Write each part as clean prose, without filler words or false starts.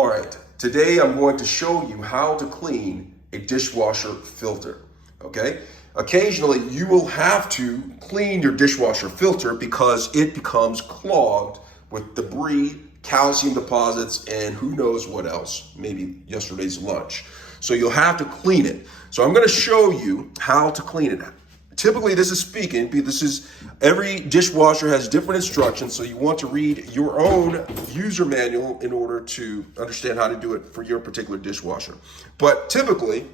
All right, today I'm going to show you how to clean a dishwasher filter, okay? Occasionally you will have to clean your dishwasher filter because it becomes clogged with debris, calcium deposits, and who knows what else, maybe yesterday's lunch. So you'll have to clean it. So I'm gonna show you how to clean it. Typically, this is speaking, every dishwasher has different instructions, so you want to read your own user manual in order to understand how to do it for your particular dishwasher. But typically,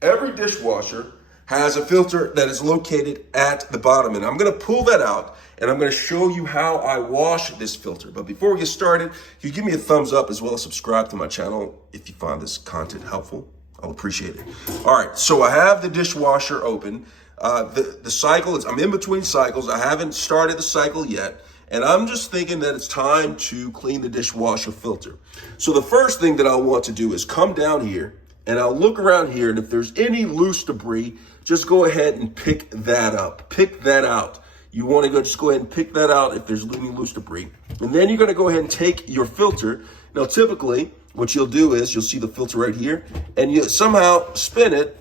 every dishwasher has a filter that is located at the bottom, and I'm gonna pull that out, and I'm gonna show you how I wash this filter. But before we get started, you give me a thumbs up as well as subscribe to my channel if you find this content helpful. I'll appreciate it. All right, so I have the dishwasher open. The cycle is, I'm in between cycles. I haven't started the cycle yet. And I'm just thinking that it's time to clean the dishwasher filter. So the first thing that I'll want to do is come down here and I'll look around here. And if there's any loose debris, just go ahead and pick that up. Pick that out. You want to just go ahead and pick that out if there's any loose debris. And then you're going to go ahead and take your filter. Now, typically, what you'll do is you'll see the filter right here and you somehow spin it.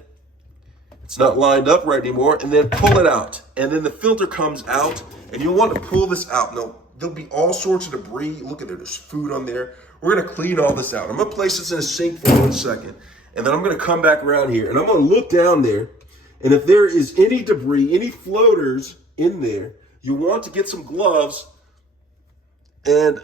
It's not lined up right anymore, and then pull it out. And then the filter comes out, and you'll want to pull this out. Now, there'll be all sorts of debris. Look at it, there's food on there. We're gonna clean all this out. I'm gonna place this in a sink for 1 second, and then I'm gonna come back around here, and I'm gonna look down there, and if there is any debris, any floaters in there, you want to get some gloves and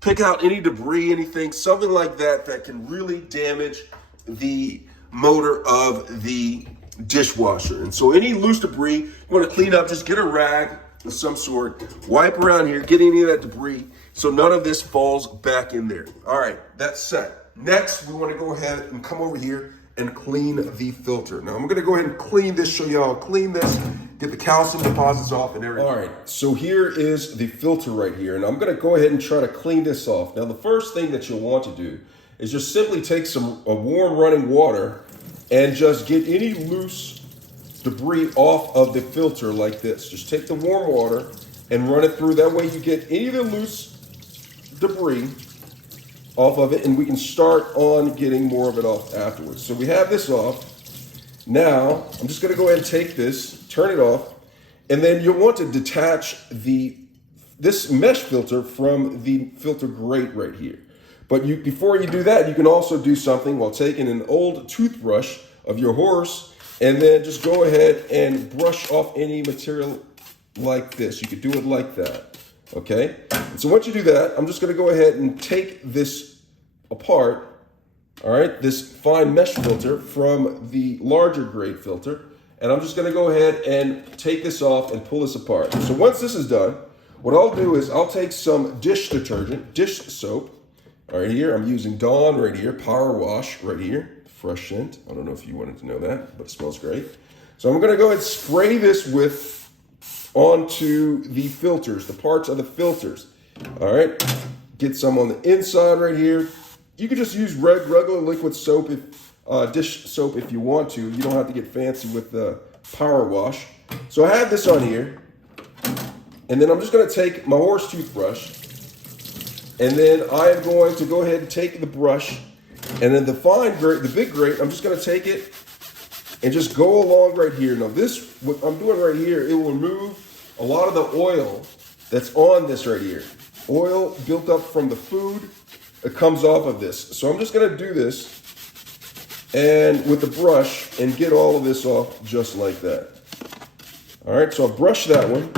pick out any debris, anything, something like that, that can really damage the motor of the dishwasher. And so any loose debris you want to clean up, just get a rag of some sort, wipe around here, get any of that debris so none of this falls back in there. All right, that's set. Next, we want to go ahead and come over here and clean the filter. Now I'm going to go ahead and clean this, show you how I'll clean this, get the calcium deposits off and everything. All right, so here is the filter right here, and I'm going to go ahead and try to clean this off. Now the first thing that you'll want to do is just simply take some warm running water and just get any loose debris off of the filter like this. Just take the warm water and run it through. That way you get any of the loose debris off of it, and we can start on getting more of it off afterwards. So we have this off. Now, I'm just gonna go ahead and take this, turn it off, and then you'll want to detach this mesh filter from the filter grate right here. But before you do that, you can also do something while taking an old toothbrush of your horse and then just go ahead and brush off any material like this. You could do it like that, okay? And so once you do that, I'm just gonna go ahead and take this apart, all right? This fine mesh filter from the larger grade filter, and I'm just gonna go ahead and take this off and pull this apart. So once this is done, what I'll do is I'll take some dish detergent, dish soap, right here. I'm using Dawn right here, Power Wash right here, fresh scent. I don't know if you wanted to know that, but it smells great. So I'm gonna go ahead and spray this onto the filters, the parts of the filters. All right, get some on the inside right here. You can just use regular liquid soap, dish soap if you want to. You don't have to get fancy with the Power Wash. So I have this on here, and then I'm just gonna take my horse toothbrush, and then I am going to go ahead and take the brush, and then the fine grate, the big grate, I'm just going to take it and just go along right here. Now this, what I'm doing right here, it will remove a lot of the oil that's on this right here. Oil built up from the food, it comes off of this. So I'm just going to do this and with the brush and get all of this off just like that. All right, so I'll brush that one.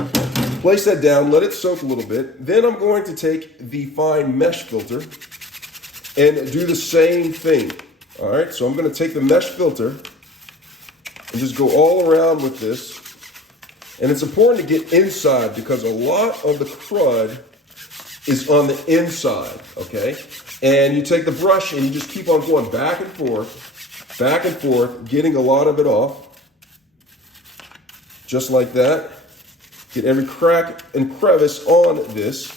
Place that down, let it soak a little bit. Then I'm going to take the fine mesh filter and do the same thing. All right, so I'm gonna take the mesh filter and just go all around with this. And it's important to get inside because a lot of the crud is on the inside, okay? And you take the brush and you just keep on going back and forth, getting a lot of it off. Just like that. Get every crack and crevice on this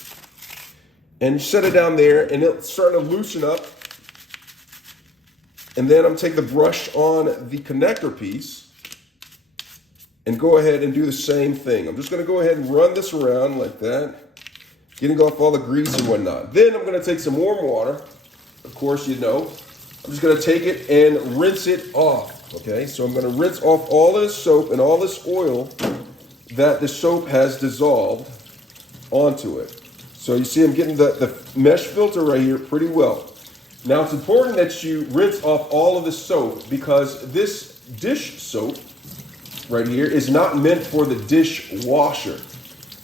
and set it down there, and it's starting to loosen up. And then I'm taking the brush on the connector piece and go ahead and do the same thing. I'm just gonna go ahead and run this around like that, getting off all the grease and whatnot. Then I'm gonna take some warm water of course, you know, I'm just gonna take it and rinse it off, okay? So I'm gonna rinse off all of this soap and all this oil that the soap has dissolved onto it. So you see I'm getting the mesh filter right here pretty well. Now it's important that you rinse off all of the soap because this dish soap right here is not meant for the dishwasher.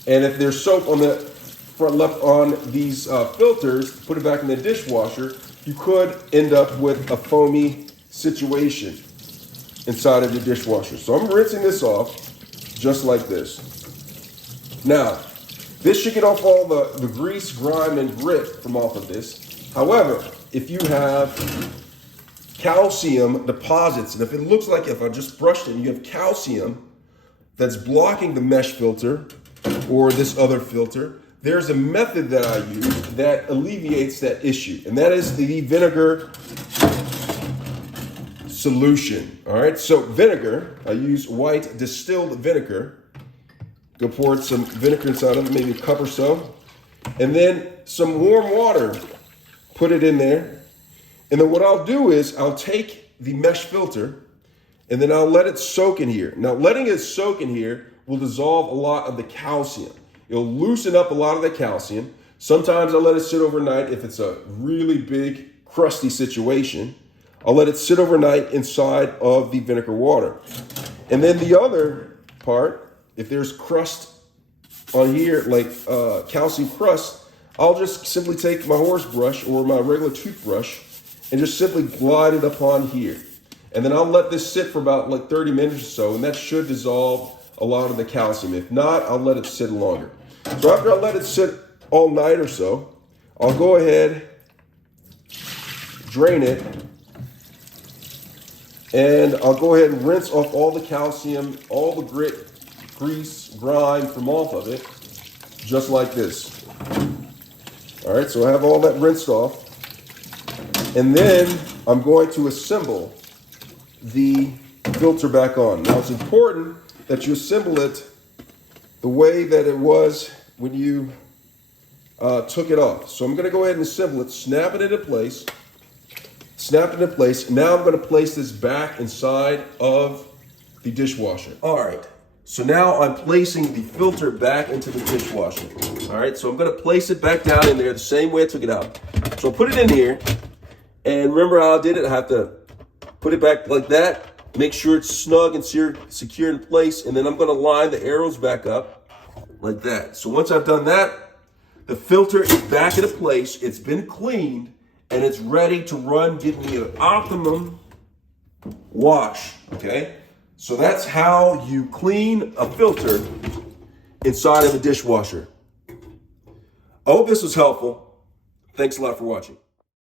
And if there's soap on the front left on these filters, put it back in the dishwasher, you could end up with a foamy situation inside of your dishwasher. So I'm rinsing this off just like this. Now, this should get off all the grease, grime, and grit from off of this. However, if you have calcium deposits, and if it looks like if I just brushed it and you have calcium that's blocking the mesh filter or this other filter, there's a method that I use that alleviates that issue, and that is the vinegar solution. All right, so vinegar, I use white distilled vinegar. Go pour some vinegar inside of it, maybe a cup or so, and then some warm water. Put it in there, and then what I'll do is I'll take the mesh filter, and then I'll let it soak in here. Now, letting it soak in here will dissolve a lot of the calcium. It'll loosen up a lot of the calcium. Sometimes I let it sit overnight if it's a really big, crusty situation. I'll let it sit overnight inside of the vinegar water. And then the other part, if there's crust on here, like calcium crust, I'll just simply take my horse brush or my regular toothbrush and just simply glide it upon here. And then I'll let this sit for about like 30 minutes or so, and that should dissolve a lot of the calcium. If not, I'll let it sit longer. So after I let it sit all night or so, I'll go ahead, drain it, and I'll go ahead and rinse off all the calcium, all the grit, grease, grime from off of it, just like this. All right, so I have all that rinsed off. And then I'm going to assemble the filter back on. Now it's important that you assemble it the way that it was when you took it off. So I'm gonna go ahead and assemble it, snap it into place, snap it into place. Now I'm gonna place this back inside of the dishwasher. All right, so now I'm placing the filter back into the dishwasher. All right, so I'm gonna place it back down in there the same way I took it out. So I'll put it in here, and remember how I did it? I have to put it back like that, make sure it's snug and secure in place, and then I'm gonna line the arrows back up like that. So once I've done that, the filter is back into place, it's been cleaned, and it's ready to run, give me an optimum wash, okay? So that's how you clean a filter inside of a dishwasher. I hope this was helpful. Thanks a lot for watching.